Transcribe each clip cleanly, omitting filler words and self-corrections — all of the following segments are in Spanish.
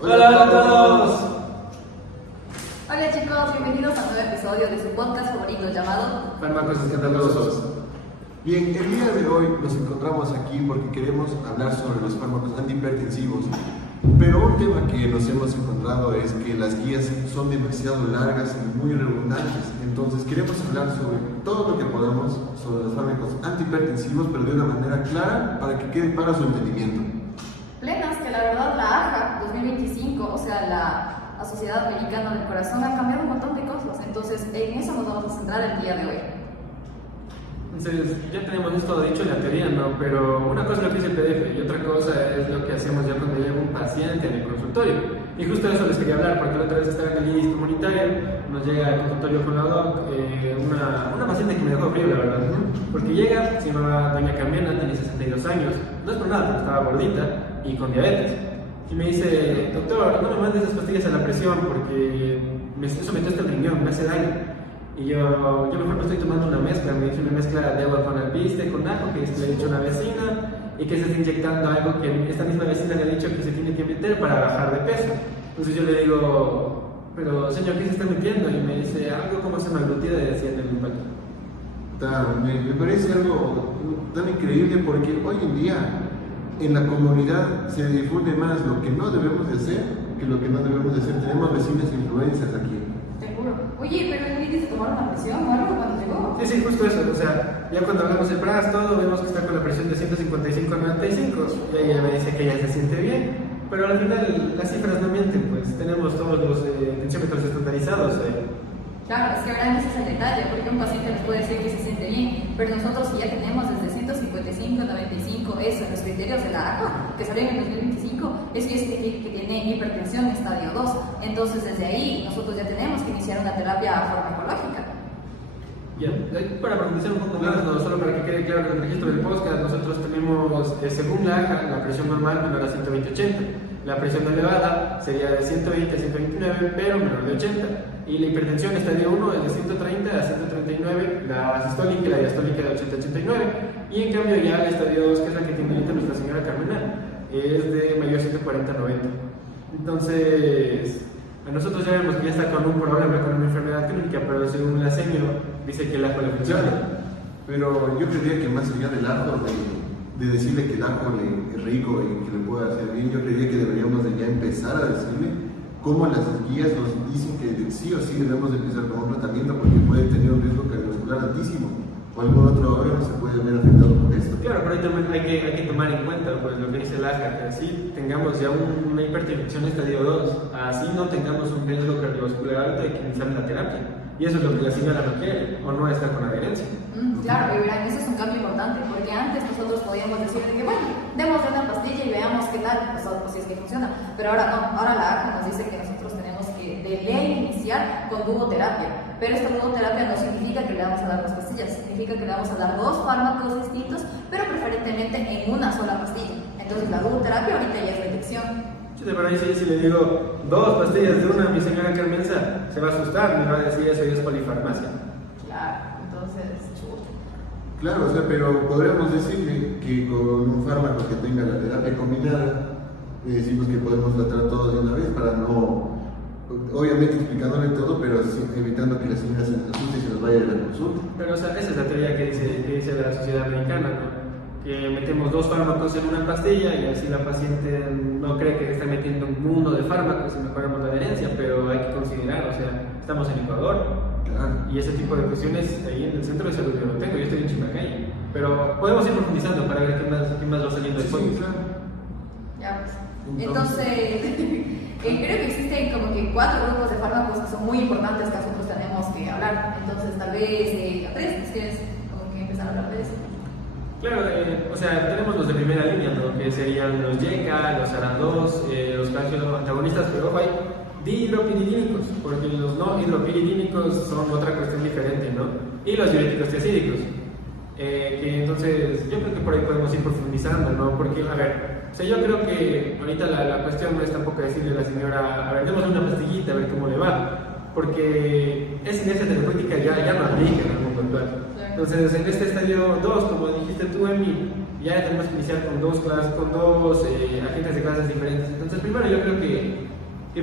Hola a todos. Hola chicos, bienvenidos a un nuevo episodio de su podcast favorito llamado Fármacos escandalosos. Bien, el día de hoy nos encontramos aquí porque queremos hablar sobre los fármacos antihipertensivos, pero un tema que nos hemos encontrado es que las guías son demasiado largas y muy redundantes, entonces queremos hablar sobre todo lo que podamos sobre los fármacos antihipertensivos, pero de una manera clara para que quede para su entendimiento. plenas que la verdad la AJA 2025, o sea la Sociedad Americana del Corazón, ha cambiado un montón de cosas, entonces en eso nos vamos a centrar el día de hoy. Entonces, ya tenemos esto dicho en la teoría, ¿no? Pero una cosa es lo que dice el PDF y otra cosa es lo que hacemos ya cuando llega un paciente en el consultorio. Y justo de eso les quería hablar, porque la otra vez estaba en el IS comunitario, nos llega al consultorio con la doc, una paciente que me dejó frío, la verdad, ¿no? Porque llega, se llama Doña Carmena, tiene 62 años, no es por nada, pero estaba gordita y con diabetes. Y me dice, doctor, no me mandes esas pastillas a la presión porque eso me testa el riñón, me hace daño. Y yo mejor me estoy tomando una mezcla, me hice una mezcla de agua con alpiste, con ajo, que le he dicho a una vecina, y que se está inyectando algo que esta misma vecina le ha dicho que se tiene que meter para bajar de peso. Entonces yo le digo, pero señor, ¿qué se está metiendo? Y me dice, algo como semaglutida, decía en el impacto. Me parece algo tan increíble porque hoy en día en la comunidad se difunde más lo que no debemos de hacer que lo que no debemos de hacer. Tenemos vecinas influencias aquí. Te juro. Oye, pero el IDI se tomaron la presión o algo cuando llegó. Sí, justo eso, o sea, ya cuando hablamos del PRAS todo, vemos que está con la presión de 155 a 95, y ella me dice que ya se siente bien, pero al final las cifras no mienten, pues tenemos todos los tensiómetros estandarizados. Claro, es que ahora ese es el detalle, porque un paciente nos puede decir que se siente bien, pero nosotros ya tenemos desde 155 a 95 eso en los criterios de la ACA, que salió en el 2025, es que tiene hipertensión estadio 2. Entonces desde ahí nosotros ya tenemos que iniciar una terapia farmacológica. Ya, para profundizar un poco más, no solo para que quede claro en el registro del podcast, nosotros tenemos, según la AJA, la presión normal menor a 120/80. La presión elevada sería de 120 a 129, pero menor de 80. Y la hipertensión estadio 1 es de 130 a 139, la sistólica y la diastólica de 80 a 89. Y en cambio ya el estadio 2, que es la que tiene ahorita nuestra señora Carmena, es de mayor 140 a 90. Entonces, a nosotros ya vemos que ya está con un problema, con una enfermedad crónica, pero según la semio dice que el ajo le funciona. Pero yo creería que más allá del ajo, de decirle que el ajo es rico y que le puede hacer bien, yo creería que deberíamos de ya empezar a decirle cómo las guías nos dicen que sí o sí debemos de empezar con un tratamiento porque puede tener un riesgo cardiovascular altísimo o algún otro órgano se puede ver afectado por esto. Claro, pero ahí también hay que tomar en cuenta pues, lo que dice el AJA, que así tengamos ya una hipertensión estadio 2, así no tengamos un riesgo cardiovascular alto, hay que iniciar la terapia. Y eso es lo que la señora no quiere, o no está con adherencia. Claro, y verán, ese es un cambio importante, porque antes nosotros podíamos decir que, bueno, demos una pastilla y veamos qué tal, pues si es que funciona. Pero ahora no, ahora la AJA nos dice que nosotros tenemos que de ley iniciar con duoterapia. Pero esta duoterapia no significa que le vamos a dar dos pastillas, significa que le vamos a dar dos fármacos distintos, pero preferentemente en una sola pastilla. Entonces la duoterapia ahorita ya es detección. Sí, pero ahí sí, si le digo dos pastillas de una, mi señora Carmenza se va a asustar, me va a decir eso y es polifarmacia. Claro, entonces, chuta. Claro, o sea, pero podríamos decirle que con un fármaco que tenga la terapia combinada, le decimos que podemos tratar todo de una vez para no, obviamente explicándole todo, pero evitando que la señora se asuste y se nos vaya de la consulta. Pero o sea, esa es la teoría que dice la sociedad americana, ¿no? Que metemos dos fármacos en una pastilla y así la paciente no cree que está metiendo un mundo de fármacos y mejoramos la adherencia, pero hay que considerar, o sea, estamos en Ecuador. Claro. Y ese tipo de cuestiones ahí en el centro de salud yo no tengo, yo estoy en Chimacayo. Pero podemos ir profundizando para ver qué más va saliendo después. Sí, claro. Ya pues. Entonces, creo que existen como que 4 grupos de fármacos que son muy importantes que nosotros tenemos que hablar. Entonces, tal vez a 3, ¿quieres como que empezar a hablar de eso? Claro, o sea, tenemos los de primera línea, ¿no? Que serían los YECA, los ARAN2, los calcio antagonistas, pero ojo, hay dihidropiridínicos, porque los no hidropiridínicos son otra cuestión diferente, ¿no? Y los diuréticos tiazídicos, que entonces yo creo que por ahí podemos ir profundizando, ¿no? Porque, a ver, o sea, yo creo que ahorita la cuestión no es tampoco decirle a la señora, a ver, demos una pastillita, a ver cómo le va, porque esa inercia terapéutica ya no aplica en el mundo actual. Entonces, en este estadio 2, como dijiste tú, Emi, ya tenemos que iniciar con dos clases, con dos agentes de clases diferentes. Entonces, primero yo creo que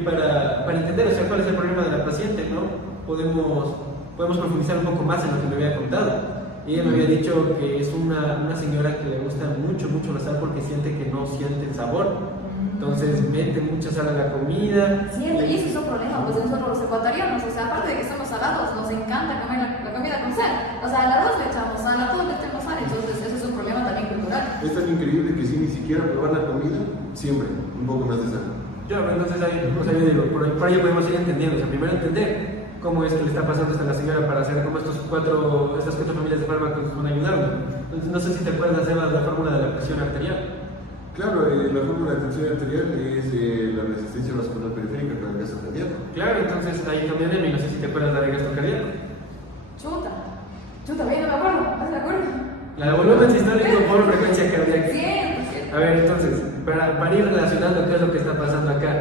para entender, o sea, cuál es el problema de la paciente, ¿no? Podemos profundizar un poco más en lo que me había contado. Y ella me había dicho que es una señora que le gusta mucho la sal porque siente que no siente el sabor. Entonces mete mucha sal a la comida. Cierto, y eso es un problema, pues nosotros los ecuatorianos, o sea, aparte de que somos salados, nos encanta comer la comida con sal. O sea, al arroz le echamos sal, a todo le echamos sal, entonces eso es un problema también cultural. Es tan increíble que si ni siquiera probar la comida, siempre un poco más de sal. Yo, entonces ahí, o sea, yo digo, por ahí podemos ir entendiendo. O sea, primero entender cómo es que le está pasando esto a la señora para hacer como estas cuatro familias de fármacos van a ayudarle. Entonces, no sé si te acuerdas, Eva, la fórmula de la presión arterial. Claro, la fórmula de tensión arterial es la resistencia vascular periférica con el gasto cardíaco. Claro, entonces ahí cambian y no sé si te acuerdas del gasto cardíaco. Chuta, bien, no me acuerdo, ¿estás de acuerdo? La volumen sistólico por frecuencia cardíaca. Cierto. A ver, entonces, para ir relacionando qué es lo que está pasando acá,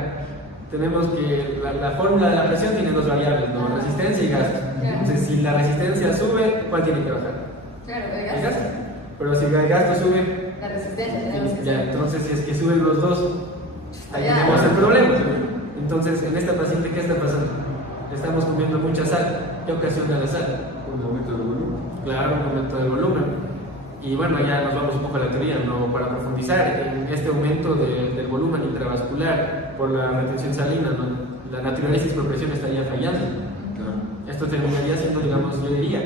tenemos que la fórmula de la presión tiene dos variables, ¿no? Resistencia y gasto. Entonces, si la resistencia sube, ¿cuál tiene que bajar? Claro, El gasto. Pero si el gasto sube, la resistencia tenemos que ya, hacer. entonces si es que suben los dos, ahí Ya. tenemos el problema. Entonces, en esta paciente, ¿qué está pasando? Estamos comiendo mucha sal. ¿Qué ocasiona la sal? Un aumento del volumen. Claro, un aumento del volumen. Y bueno, ya nos vamos un poco a la teoría, ¿no? Para profundizar en este aumento del volumen intravascular por la retención salina, ¿no? La natriuresis por presión estaría fallando. Claro. Esto terminaría siendo, digamos, yo diría,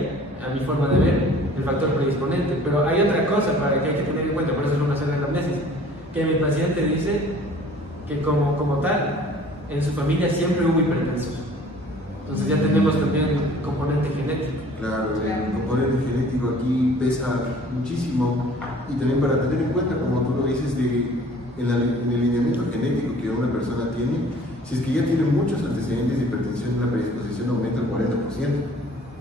a mi forma de ver, el factor predisponente. Pero hay otra cosa para que hay que tener en cuenta, por eso es una serie de anamnesis, que mi paciente dice que como tal, en su familia siempre hubo hipertensión. Entonces ya tenemos también el componente genético. Claro, el componente genético aquí pesa muchísimo y también para tener en cuenta, como tú lo dices, en el lineamiento genético que una persona tiene, si es que ya tiene muchos antecedentes de hipertensión, la predisposición aumenta el 40%.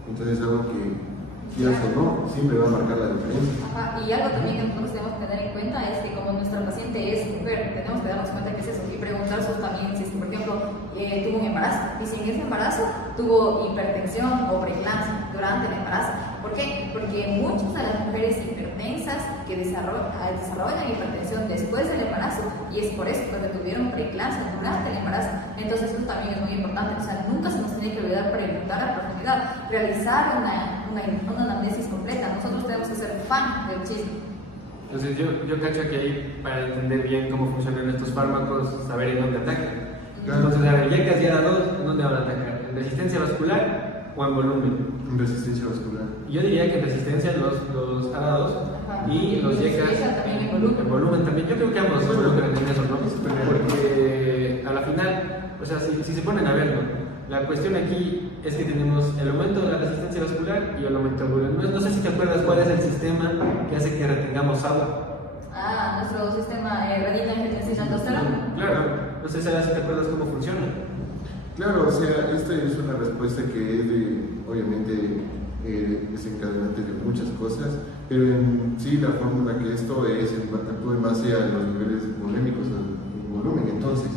Entonces es algo que, quieras o no, siempre va a marcar la diferencia. Ajá, y algo también que nosotros tenemos que tener en cuenta es que como nuestra paciente es mujer, tenemos que darnos cuenta que es eso y preguntarse también si es que, por ejemplo, tuvo un embarazo y si en ese embarazo tuvo hipertensión o preeclampsia durante el embarazo. ¿Por qué? Porque muchas de las mujeres hipertensas que desarrollan hipertensión después del embarazo y es por eso porque tuvieron preeclampsia durante el embarazo. Entonces eso también es muy importante, o sea, nunca se nos tiene que olvidar preguntar a profundidad, realizar una anamnesis completa. Nosotros tenemos que ser fan del chisme. Entonces yo cacho que ahí, para entender bien cómo funcionan estos fármacos, saber en dónde atacan. Entonces, a ver, YECAS y ADA2, ¿en dónde van a atacar? ¿En resistencia vascular o en volumen? En resistencia vascular. Yo diría que en resistencia los ADA2 y los YECAS también en volumen también. Yo creo que ambos se involucran en eso, ¿no? Porque a la final, o sea, si se ponen a verlo, la cuestión aquí es que tenemos el aumento de la resistencia vascular y el aumento del volumen. No sé si te acuerdas cuál es el sistema que hace que retengamos agua. Nuestro sistema renina, angiotensina, aldosterona. Claro, no sé si te acuerdas cómo funciona. Claro, o sea, esta es una respuesta que es obviamente, desencadenante de muchas cosas, pero en sí la fórmula que esto es actúa en base a los niveles volémicos del volumen. Entonces,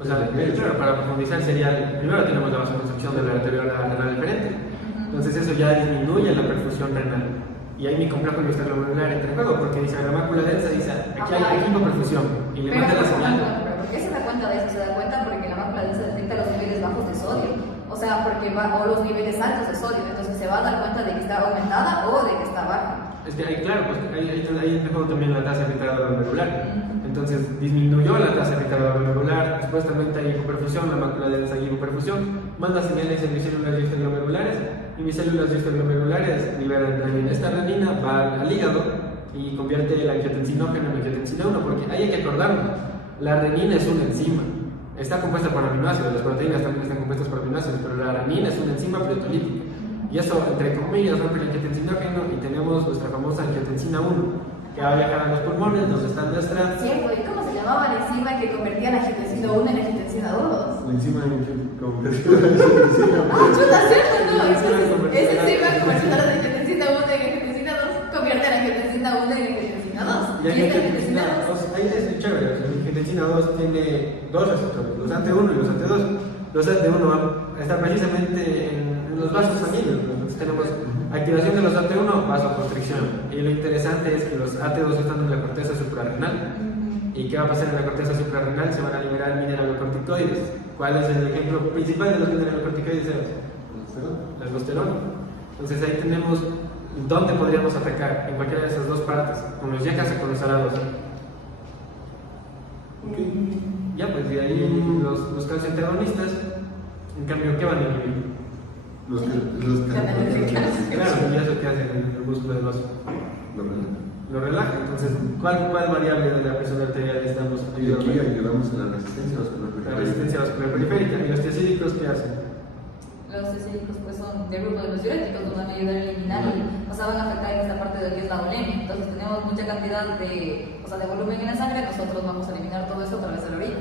o sea, claro, para profundizar sería, primero tenemos la vasoconstricción de la arteriola renal deferente, entonces eso ya disminuye la perfusión renal. Y ahí mi complejo glomerular entra en juego, porque dice la mácula densa, dice aquí hay hipoperfusión y le manda la señal. ¿Pero por qué se da cuenta de eso? Se da cuenta porque la mácula densa detecta los niveles bajos de sodio, o sea, o los niveles altos de sodio, entonces se va a dar cuenta de que está aumentada o de que está baja. Es que ahí, claro, pues ahí entra en juego también la tasa de irritado glomerular. Entonces disminuyó la tasa de irritado glomerular, supuestamente hay hipoperfusión, la mácula densa hay hipoperfusión, manda señales en mis células glomerulares y mis células glomerulares liberan renina. Esta renina va al hígado y convierte el angiotensinógeno en angiotensina 1, porque hay que acordarnos, la renina es una enzima, está compuesta por aminoácidos, las proteínas también están compuestas por aminoácidos, pero la renina es una enzima proteolítica. Y eso, entre comillas, rompe el angiotensinógeno y tenemos nuestra famosa angiotensina 1, que va a viajar a los pulmones, donde está nuestra... Cierto, ¿y cómo se llamaba la enzima que convertía la angiotensina 1 en angiotensina 2? la enzima convertida en angiotensina. Chuta, ¿cierto? No, esa enzima convertida de angiotensina 1 en angiotensina 2 convierte la angiotensina 1 en angiotensina 2. Y esta angiotensina 2, ahí es chévere, la angiotensina 2 tiene dos receptores, los AT1 y los AT2. Los AT1 están precisamente en los vasos sanguíneos. Entonces tenemos activación de los AT1, vasoconstricción. Y lo interesante es que los AT2 están en la corteza suprarrenal. ¿Y qué va a pasar en la corteza suprarrenal? Se van a liberar mineralocorticoides. ¿Cuál es el ejemplo principal de los mineralocorticoides? La aldosterona. Entonces ahí tenemos dónde podríamos atacar, en cualquiera de esas dos partes, con los YACAS o con los arados. Ya, pues de ahí los calcioantagonistas, en cambio, ¿qué van a inhibir? Los Claro, ya eso que hacen en el músculo del vaso. Lo relaja. Entonces, ¿cuál variable de la presión arterial estamos Y ayudando? aquí ayudamos a la resistencia vascular periférica. La resistencia vascular periférica. ¿Y los tiacídicos qué hacen? Los tiacídicos pues son del grupo de los diuréticos, nos van a ayudar a eliminar y van a afectar en esta parte de lo que es la bulimia. Entonces tenemos mucha cantidad de volumen en la sangre, nosotros vamos a eliminar todo esto a través de la orina.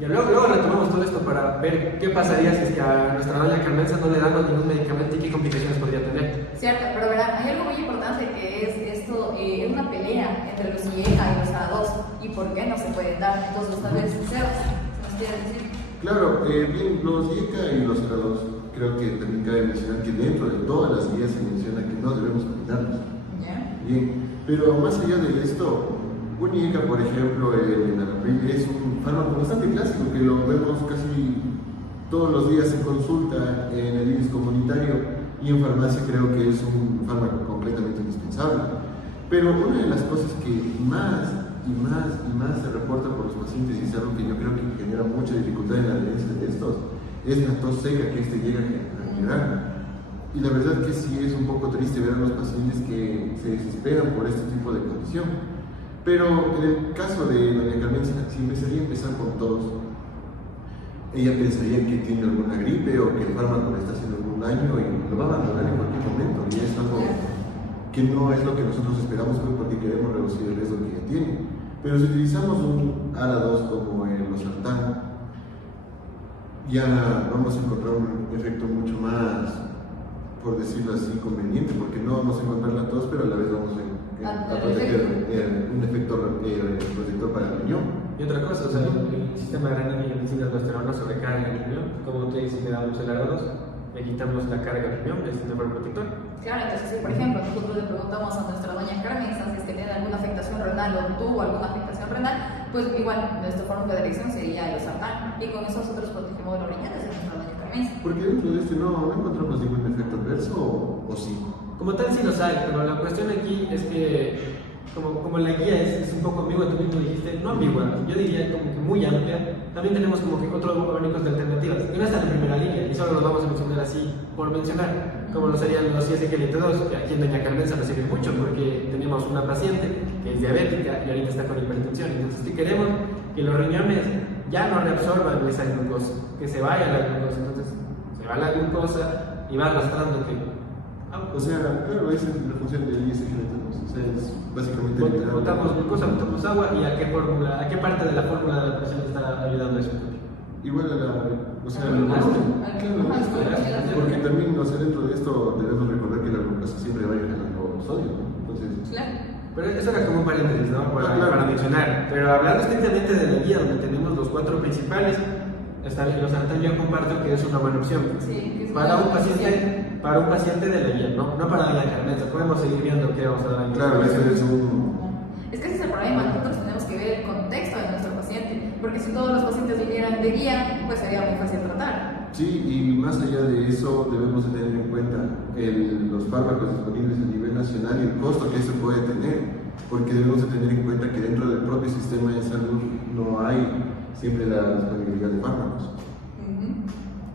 Y luego retomamos todo esto para ver qué pasaría si es que a nuestra doña Carmenza no le damos ningún medicamento y qué complicaciones podría tener. Cierto, pero verán, hay algo muy importante que es esto, es una pelea entre los IECA y los ARA2 y por qué no se pueden dar. Entonces, tal vez, Sebas, ¿se nos quiere decir? Claro, bien, los IECA y los ARA2, creo que también cabe mencionar que dentro de todas las guías se menciona que no debemos combinarlos. ¿Ya? Bien, pero más allá de esto, un IECA, por ejemplo, el enalapril es un fármaco bastante clásico que lo vemos casi todos los días en consulta en el INS comunitario y en farmacia creo que es un fármaco completamente indispensable. Pero una de las cosas que más se reporta por los pacientes y es algo que yo creo que genera mucha dificultad en la adherencia de estos es la tos seca que llega a generar. Y la verdad que sí es un poco triste ver a los pacientes que se desesperan por este tipo de condición. Pero en el caso de doña Carmen, si empezaría a empezar con tos, ella pensaría que tiene alguna gripe o que el fármaco le está haciendo algún daño y lo va a abandonar en cualquier momento. Y es algo que no es lo que nosotros esperamos porque queremos reducir el riesgo que ella tiene. Pero si utilizamos un ARA2 como el losartán, ya vamos a encontrar un efecto mucho más, por decirlo así, conveniente, porque no vamos a encontrar la tos, pero a la vez vamos a proteger un efecto protector para el riñón. Y otra cosa, o sea, el sistema renal y el aldosterona sobrecarga el riñón. Como tú dices, le damos el ARA2, le quitamos la carga al riñón, el sistema protector. Claro, entonces si por ejemplo nosotros le preguntamos a nuestra doña Carmen si es que tiene alguna afectación renal o tuvo alguna afectación renal, pues igual nuestro fármaco de elección sería el losartán y con eso nosotros protegemos los riñones de nuestra doña Carmen. Porque dentro de este no encontramos ningún efecto adverso o sí. Como tal sí los hay, pero la cuestión aquí es que como la guía es un poco ambigua, tú mismo dijiste, no ambigua, yo diría como que muy amplia, también tenemos como que otros abanicos de alternativas, y no están en primera línea, y solo los vamos a mencionar así por mencionar, como lo serían los ISGLT2, que aquí en Doña Carmen se recibe mucho, porque tenemos una paciente que es diabética y ahorita está con hipertensión, entonces si queremos que los riñones ya no reabsorban esa glucosa, que se vaya la glucosa, entonces se va la glucosa y va arrastrando que... O sea, claro, esa es la función del ISGLT2. O sea, es básicamente botamos glucosa, botamos agua y a qué parte de la fórmula de la presión está ayudando eso. Igual a la, o sea, Claro, porque también, o sea, dentro de esto debemos recordar que la glucosa siempre va a ir ganando sodio, ¿no? Entonces, claro. Pero eso era como un paréntesis, ¿no? Claro. Para mencionar. Pero hablando estrictamente de la guía, donde tenemos los 4 principales, está el losartán, yo comparto que es una buena opción. Sí, para un paciente de la guía, no para la Carmen. Podemos seguir viendo qué vamos a dar. claro, eso es un... Es que ese es el problema, nosotros tenemos que ver el contexto de nuestro paciente, porque si todos los pacientes vinieran de guía, pues sería muy fácil tratar. Sí, y más allá de eso debemos de tener en cuenta los fármacos disponibles a nivel nacional y el costo que eso puede tener, porque debemos de tener en cuenta que dentro del propio sistema de salud no hay siempre la disponibilidad de fármacos.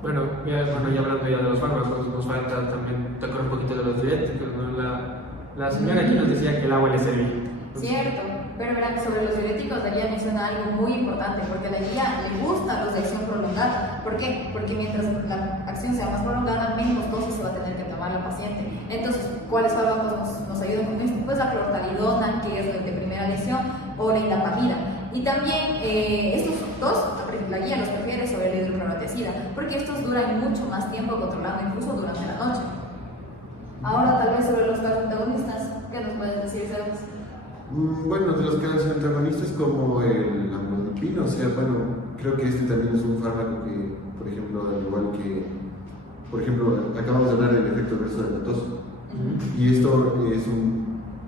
Bueno, ya hablando ya de los fármacos, nos falta también tocar un poquito de los diuréticos, ¿no? La señora aquí nos decía que el agua le servía. Cierto, pero verán que sobre los diuréticos la guía menciona algo muy importante, porque a la guía le gusta los de acción prolongada. ¿Por qué? Porque mientras la acción sea más prolongada, menos dosis se va a tener que tomar la paciente. Entonces, ¿cuáles fármacos nos ayudan con esto? Pues la clortalidona, que es de primera lesión, o la indapamida. Y también estos dos, la guía los prefiere sobre la hidroclorotiazida, porque estos duran mucho más tiempo controlando, incluso durante la noche. Ahora, tal vez sobre los antagonistas, ¿qué nos puedes decir, Sebas? Bueno, de los calcioantagonistas como el amlodipino, o sea, bueno, creo que este también es un fármaco que, por ejemplo, al igual que por ejemplo, acabamos de hablar del efecto adverso de la tos. Y esto es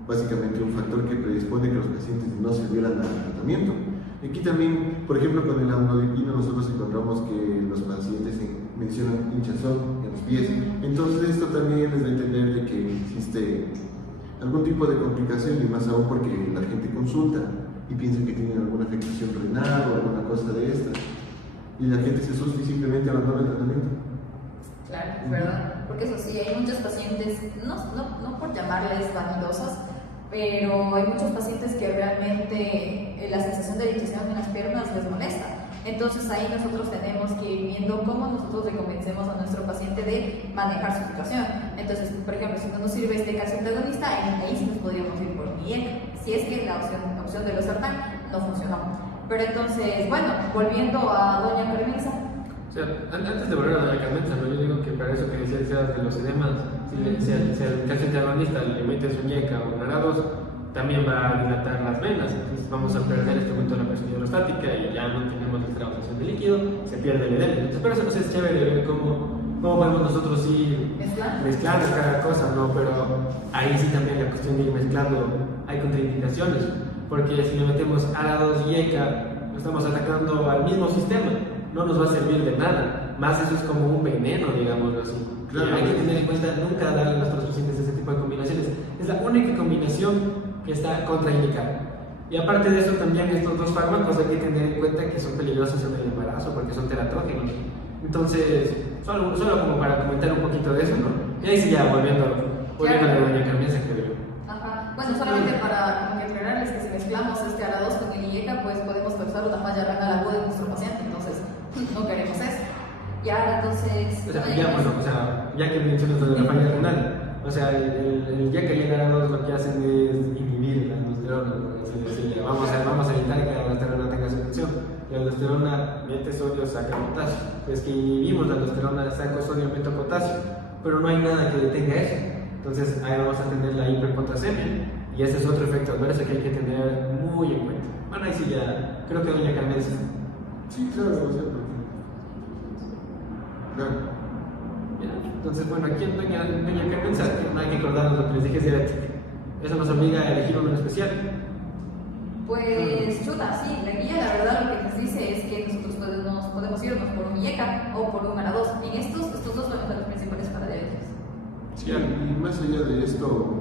básicamente un factor que predispone que los pacientes no se adhieran al tratamiento. Aquí también, por ejemplo, con el amlodipino nosotros encontramos que los pacientes mencionan hinchazón en los pies. Entonces esto también les da a entender de que existe algún tipo de complicación, y más aún porque la gente consulta y piensa que tienen alguna afectación renal o alguna cosa de esta. Y la gente se asusta y simplemente abandona el tratamiento. Claro, es verdad. Porque eso sí, hay muchos pacientes, no por llamarles vanidosos, pero hay muchos pacientes que realmente la sensación de hinchazón en las piernas les molesta. Entonces ahí nosotros tenemos que ir viendo cómo nosotros le convencemos a nuestro paciente de manejar su situación. Entonces, por ejemplo, si no nos sirve este calcio antagonista, ahí sí nos podríamos ir por un IECA, si es que la opción de losartán no funcionó. Pero entonces, bueno, volviendo a doña Carmenza. O sea, antes de volver a doña Carmenza, ¿no? Yo digo que para eso que decías de los edemas, si al calcio antagonista le metes un IECA o un ARA2, también va a dilatar las venas, entonces vamos a perder este momento de la presión hidrostática y ya no tenemos nuestra obtención de líquido, se pierde el edema. Entonces, por eso pues, es chévere ver cómo podemos nosotros ir mezclando cada cosa, ¿no? Pero ahí sí también la cuestión de ir mezclando hay contraindicaciones, porque si le metemos ARA2 y ECA, lo estamos atacando al mismo sistema, no nos va a servir de nada, más eso es como un veneno, digámoslo así. Claro. Y hay que tener en cuenta nunca darle a nuestros pacientes ese tipo de combinaciones, es la única combinación que está contraindicada. Y aparte de eso, también estos dos fármacos hay que tener en cuenta que son peligrosos en el embarazo porque son teratógenos. Entonces, solo como para comentar un poquito de eso, ¿no? Y ahí sí ya volviendo a la doña Carmenza, creo yo. Ajá. Bueno, solamente para como que aclararles que si mezclamos este ARA2 con el IECA, pues podemos causar una falla renal aguda en nuestro paciente, entonces no queremos eso. Ya, entonces... ya que mencionas de la falla renal, o sea, el IECA y el ARA2 lo que hacen es inhibir la aldosterona, por así decirlo. Vamos a evitar que la aldosterona tenga su función. La aldosterona mete sodio, saca potasio. Pues que inhibimos la aldosterona, saco sodio, meto potasio. Pero no hay nada que detenga eso. Entonces ahí vamos a tener la hiperpotasemia. Y ese es otro efecto adverso que hay que tener muy en cuenta. Bueno, ahí sí ya, creo que doña Carmen sí. Sí, claro, claro. Entonces, bueno, aquí en doña Carmenza no hay que acordarnos lo que les dije es dialéctica. Eso nos obliga a elegir uno en especial. Pues, chuta, sí, la guía la verdad lo que nos dice es que nosotros podemos irnos por un IECA o por un ARA2. En estos dos son los principales para diabetes. Sí, y más allá de esto,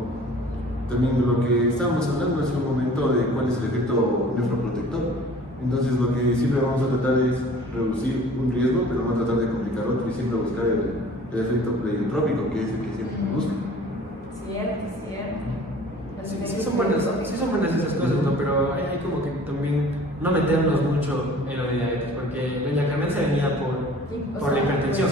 también de lo que estábamos hablando hace un momento de cuál es el efecto nefroprotector. Entonces, lo que siempre vamos a tratar es reducir un riesgo, pero no tratar de complicar otro y siempre buscar el efecto pleiotrópico, que es el que siempre se busca. Cierto. Sí son buenas esas cosas, ¿no? Pero hay como que también no meternos mucho en lo de diabetes, porque doña Carmen se venía por la hipertensión,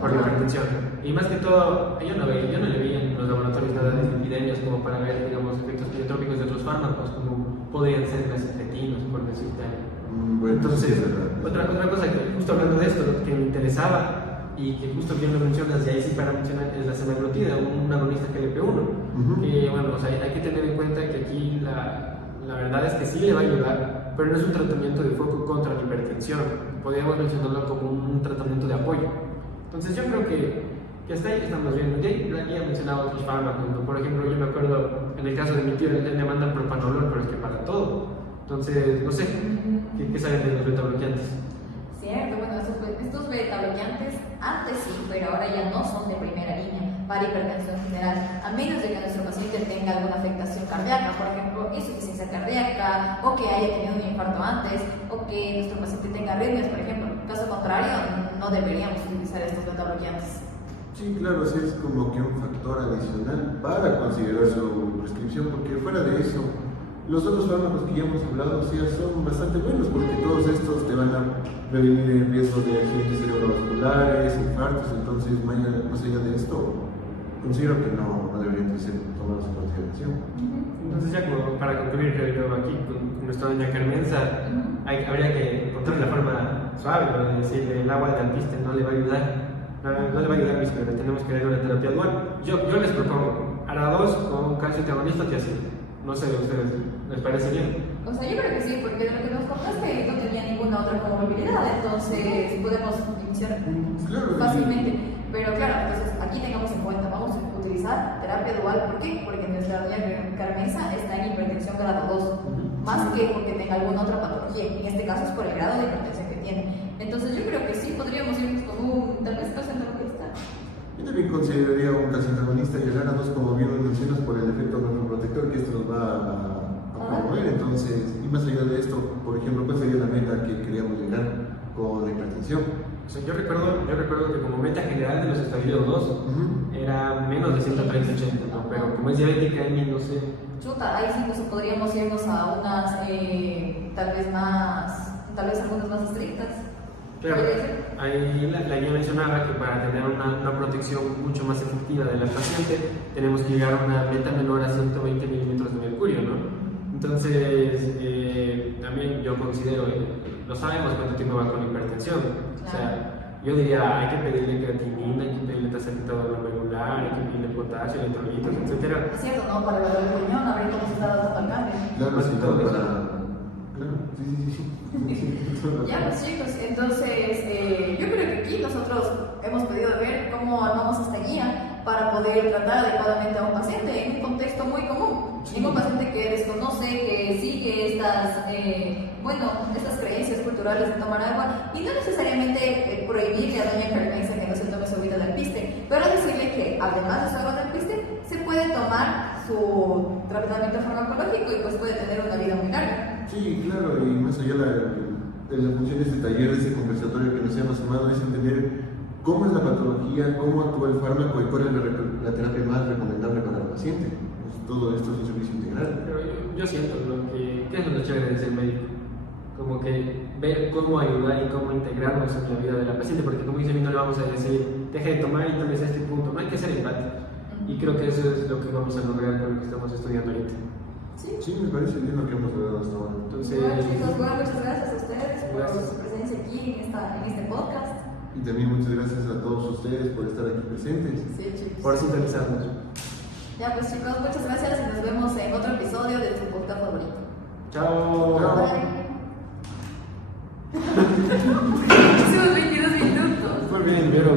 por la hipertensión. Y más que todo, yo no le veía en los laboratorios nada de epidemias como para ver, digamos, efectos pleiotrópicos de otros fármacos, como podrían ser las incretinos, por decirte algo. Bueno, entonces, otra cosa que justo hablando de esto, lo que me interesaba y que justo bien lo mencionas, y ahí sí para mencionar, es la semaglutida, un agonista GLP-1. Que bueno, o sea, hay que tener en cuenta que aquí la verdad es que sí le va a ayudar, pero no es un tratamiento de foco contra la hipertensión. Podríamos mencionarlo como un tratamiento de apoyo. Entonces yo creo que hasta ahí estamos viendo. Ya mencionaba otros fármacos, ¿no? Por ejemplo, yo me acuerdo en el caso de mi tío, él me manda el propanolol, pero es que para todo. Entonces, no sé, ¿qué saben de los beta-bloqueantes? Cierto, bueno, estos beta-bloqueantes antes sí, pero ahora ya no son de primera línea para hipertensión general, a menos de que nuestro paciente tenga alguna afectación cardíaca, por ejemplo, insuficiencia cardíaca, o que haya tenido un infarto antes, o que nuestro paciente tenga arritmias, por ejemplo. Caso contrario, no deberíamos utilizar estos beta-bloqueantes. Sí, claro, sí es como que un factor adicional para considerar su prescripción, porque fuera de eso, los otros fármacos que ya hemos hablado sí son bastante buenos, porque todos estos te van a prevenir el riesgo de accidentes cerebrovasculares, infartos. Entonces, más allá de esto, considero que no deberían ser tomados en consideración. Entonces, ya como para concluir, creo yo aquí con nuestra doña Carmenza, habría que encontrar la forma suave, ¿no? De decirle el agua de alpiste no le va a ayudar, no le va a ayudar, mis pero tenemos que dar una terapia dual. Yo les propongo ARA2 con calcio antagonista que así. No sé, ¿a ustedes les parece bien? O sea, yo creo que sí, porque de lo que nos contaste no tenía ninguna otra comorbilidad, entonces podemos iniciar fácilmente. Pero claro, entonces aquí tengamos en cuenta, vamos a utilizar terapia dual. ¿Por qué? Porque nuestra doña Carmenza está en hipertensión grado 2, más que porque tenga alguna otra patología. En este caso es por el grado de hipertensión que tiene. Entonces yo creo que sí podríamos irnos con un, tal vez, caso antagonista. Yo también consideraría un caso antagonista y rara dos, como bien lo mencionas, por el efecto neuroprotector que esto nos va a promover. Entonces, y más allá de esto, por ejemplo, ¿cuál sería la meta que queríamos llegar con la hipertensión? O sea, yo recuerdo que como meta general de los estadios 2 era menos de 130-80, ¿no? Pero como es diabética, no sé. Chuta, ahí sí pues, podríamos irnos a unas, tal vez algunas más estrictas. Claro, ahí la guía mencionaba que para tener una protección mucho más efectiva de la paciente tenemos que llegar a una meta menor a 120 milímetros de mercurio, ¿no? Entonces, también yo considero, no sabemos cuánto tiempo va con la hipertensión. O sea, yo diría, hay que pedirle creatinina, hay que pedirle tasa de glomerular, hay que pedirle potasio, electrolitos, etc. Es cierto, ¿no? Para el riñón, a ver cómo se está dando el cambio. Claro, sí, todo para... Claro, sí. Ya, pues chicos, entonces yo creo que aquí nosotros hemos podido ver cómo armamos esta guía para poder tratar adecuadamente a un paciente en un contexto muy común, en un paciente que desconoce, que sigue estas creencias culturales de tomar agua y no necesariamente prohibirle a doña Carmenza que no se tome su agüita de alpiste, pero decirle que además de su agua de alpiste se puede tomar su tratamiento farmacológico y pues puede tener una vida muy larga. Sí, claro, y más allá de la función de este taller, de este conversatorio que nos hemos armado, es entender cómo es la patología, cómo actúa el fármaco y cuál es la terapia más recomendable para el paciente. Pues todo esto es un servicio integral. Pero yo siento ¿qué es lo chévere de ser médico? Como que ver cómo ayudar y cómo integrarnos en la vida de la paciente, porque como dice, no le vamos a decir, deje de tomar y tomes a este punto, no hay que ser empático. Y creo que eso es lo que vamos a lograr con lo que estamos estudiando ahorita. Sí, me parece bien lo que hemos logrado hasta ahora. Entonces, bueno, chicos, muchas gracias a ustedes por su presencia aquí en este podcast. Y también muchas gracias a todos ustedes por estar aquí presentes. Sí, chicos. por sintonizarnos. Ya, pues chicos, muchas gracias y nos vemos en otro episodio de tu podcast favorito. Chao. Bye. Hicimos 22 minutos. Muy bien, pero